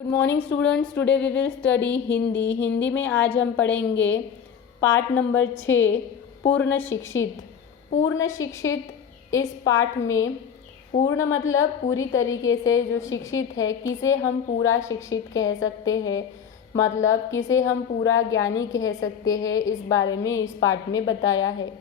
Good morning students, today we will study Hindi में आज हम पढ़ेंगे पाठ नंबर 6 पूर्ण शिक्षित। पूर्ण शिक्षित इस पाठ में पूर्ण मतलब पूरी तरीके से जो शिक्षित है, किसे हम पूरा शिक्षित कह सकते हैं, मतलब किसे हम पूरा ज्ञानी कह सकते हैं, इस बारे में इस पाठ में बताया है।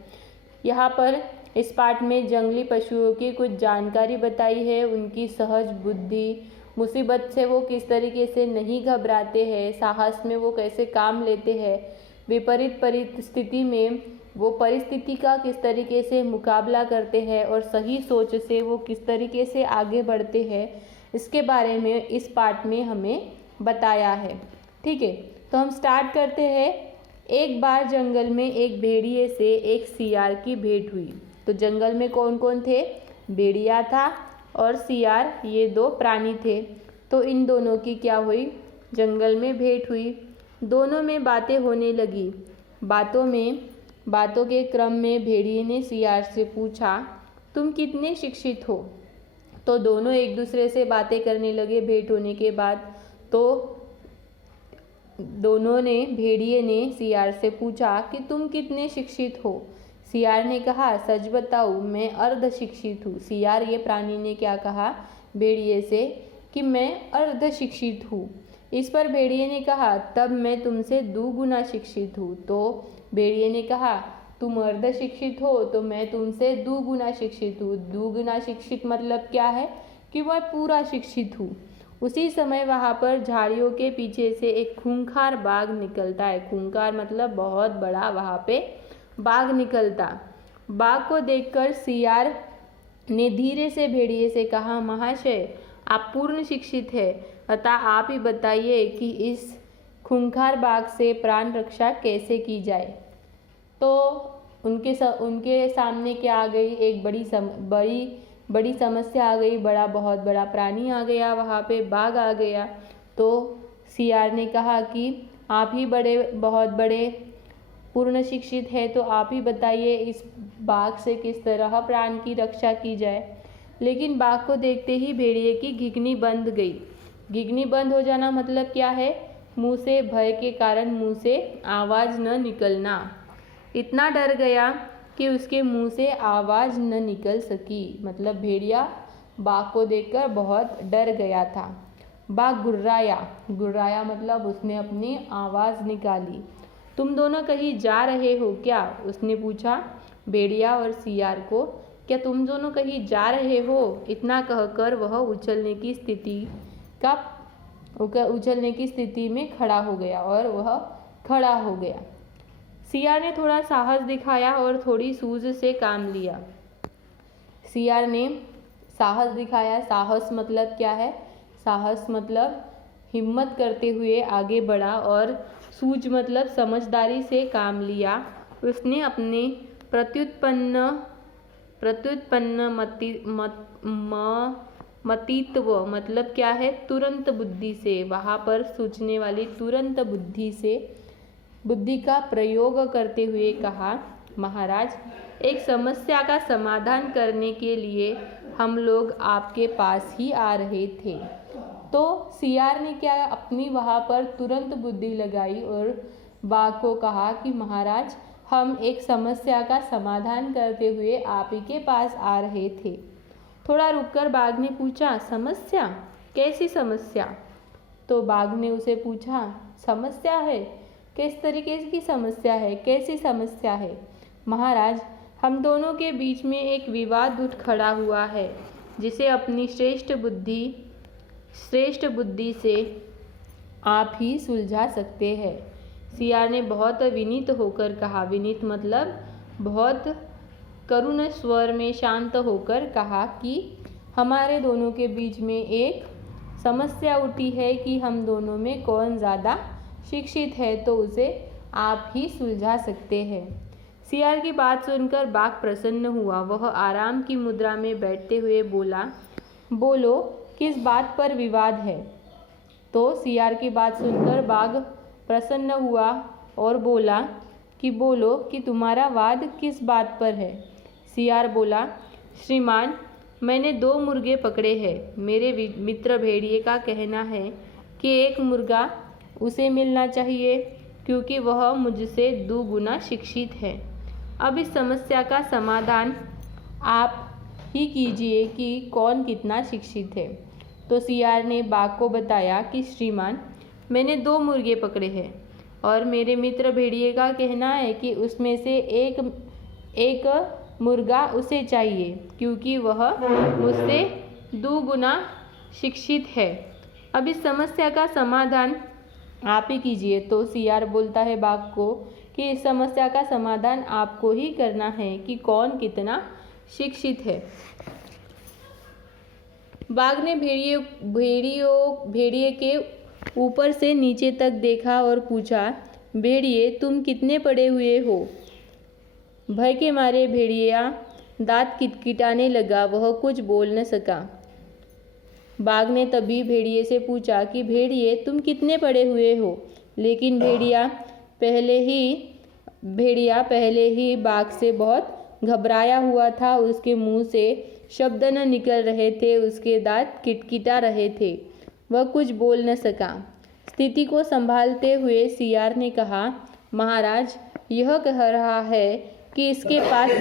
यहाँ पर इस पाठ में जंगली पशुओं की कुछ जानकारी बताई है, उनकी सहज बुद्धि, मुसीबत से वो किस तरीके से नहीं घबराते हैं, साहस में वो कैसे काम लेते हैं, विपरीत परिस्थिति में वो परिस्थिति का किस तरीके से मुकाबला करते हैं और सही सोच से वो किस तरीके से आगे बढ़ते हैं, इसके बारे में इस पाठ में हमें बताया है। ठीक है, तो हम स्टार्ट करते हैं। एक बार जंगल में एक भेड़िए से एक सियार की भेंट हुई। तो जंगल में कौन कौन थे? भेड़िया था और सियार, ये दो प्राणी थे। तो इन दोनों की क्या हुई? जंगल में भेंट हुई। दोनों में बातें होने लगी। बातों के क्रम में भेड़िए ने सियार से पूछा, तुम कितने शिक्षित हो? तो दोनों एक दूसरे से बातें करने लगे भेंट होने के बाद। तो भेड़िए ने सियार से पूछा कि तुम कितने शिक्षित हो? सियार ने कहा, सच बताऊं, मैं अर्ध शिक्षित हूँ। सियार, ये प्राणी ने क्या कहा भेड़िए से कि मैं अर्ध शिक्षित हूँ। इस पर भेड़िए ने कहा, तब मैं तुमसे 2 गुना शिक्षित हूँ। तो भेड़िए ने कहा, तुम अर्ध शिक्षित हो तो मैं तुमसे 2 गुना शिक्षित हूँ। 2 गुना शिक्षित मतलब क्या है कि मैं पूरा शिक्षित हूँ। उसी समय वहाँ पर झाड़ियों के पीछे से एक खूंखार बाघ निकलता है। खूंखार मतलब बहुत बड़ा वहाँ पे बाघ निकलता। बाघ को देखकर सियार ने धीरे से भेड़िए से कहा, महाशय, आप पूर्ण शिक्षित है, अतः आप ही बताइए कि इस खूंखार बाघ से प्राण रक्षा कैसे की जाए। तो उनके सामने क्या आ गई? एक बड़ी समस्या आ गई। बहुत बड़ा प्राणी आ गया, वहाँ पे बाघ आ गया। तो सियार ने कहा कि आप ही बहुत बड़े पूर्ण शिक्षित है, तो आप ही बताइए इस बाघ से किस तरह प्राण की रक्षा की जाए। लेकिन बाघ को देखते ही भेड़िए की घिघनी बंद गई। घिघनी बंद हो जाना मतलब क्या है? मुंह से, भय के कारण मुंह से आवाज़ न निकलना। इतना डर गया कि उसके मुंह से आवाज़ न निकल सकी। मतलब भेड़िया बाघ को देखकर बहुत डर गया था। बाघ गुर्राया मतलब उसने अपनी आवाज़ निकाली। तुम दोनों कहीं जा रहे हो क्या? उसने पूछा भेड़िया और सियार को, क्या तुम दोनों कहीं जा रहे हो? इतना कहकर वह उछलने की स्थिति में खड़ा हो गया और वह खड़ा हो गया। सियार ने थोड़ा साहस दिखाया और थोड़ी सूझ से काम लिया। सियार ने साहस दिखाया। साहस मतलब क्या है? साहस मतलब हिम्मत करते हुए आगे बढ़ा और सूझ मतलब समझदारी से काम लिया। उसने अपने प्रत्युत्पन्न मतित्व मतलब क्या है? तुरंत बुद्धि से, वहाँ पर सूझने वाली तुरंत बुद्धि का प्रयोग करते हुए कहा, महाराज, एक समस्या का समाधान करने के लिए हम लोग आपके पास ही आ रहे थे। तो सियार ने क्या अपनी वहाँ पर तुरंत बुद्धि लगाई और बाघ को कहा कि महाराज, हम एक समस्या का समाधान करते हुए आप ही के पास आ रहे थे। थोड़ा रुककर बाघ ने पूछा, समस्या? कैसी समस्या? तो बाघ ने उसे पूछा, समस्या है? किस तरीके की समस्या है? कैसी समस्या है? महाराज, हम दोनों के बीच में एक विवाद उठ खड़ा हुआ है, जिसे अपनी श्रेष्ठ बुद्धि से आप ही सुलझा सकते हैं। सियार ने बहुत विनीत होकर कहा। विनीत मतलब बहुत करुण स्वर में शांत होकर कहा कि हमारे दोनों के बीच में एक समस्या उठी है कि हम दोनों में कौन ज़्यादा शिक्षित है, तो उसे आप ही सुलझा सकते हैं। सियार की बात सुनकर बाघ प्रसन्न हुआ। वह आराम की मुद्रा में बैठते हुए बोला, बोलो, किस बात पर विवाद है? तो सियार की बात सुनकर बाघ प्रसन्न हुआ और बोला कि बोलो कि तुम्हारा वाद किस बात पर है? सियार बोला, श्रीमान, मैंने 2 मुर्गे पकड़े हैं। मेरे मित्र भेड़िए का कहना है कि एक मुर्गा उसे मिलना चाहिए क्योंकि वह मुझसे 2 गुना शिक्षित है। अब इस समस्या का समाधान आप ही कीजिए कि कौन कितना शिक्षित है। तो सियार ने बाघ को बताया कि श्रीमान, मैंने 2 मुर्गे पकड़े हैं और मेरे मित्र भेड़िए का कहना है कि उसमें से एक मुर्गा उसे चाहिए क्योंकि वह मुझसे 2 गुना शिक्षित है। अब इस समस्या का समाधान आप ही कीजिए। तो सियार बोलता है बाघ को कि इस समस्या का समाधान आपको ही करना है कि कौन कितना शिक्षित है। बाघ ने भेड़िए के ऊपर से नीचे तक देखा और पूछा, भेड़िए तुम कितने पड़े हुए हो? भय के मारे भेड़िया दांत किटकिटाने लगा, वह कुछ बोल न सका। बाघ ने तभी भेड़िए से पूछा कि भेड़िए तुम कितने पड़े हुए हो? लेकिन भेड़िया पहले ही बाघ से बहुत घबराया हुआ था। उसके मुंह से शब्द न निकल रहे थे, उसके दांत किटकिटा रहे थे, वह कुछ बोल न सका। स्थिति को संभालते हुए सियार ने कहा, महाराज, यह कह रहा है कि इसके पास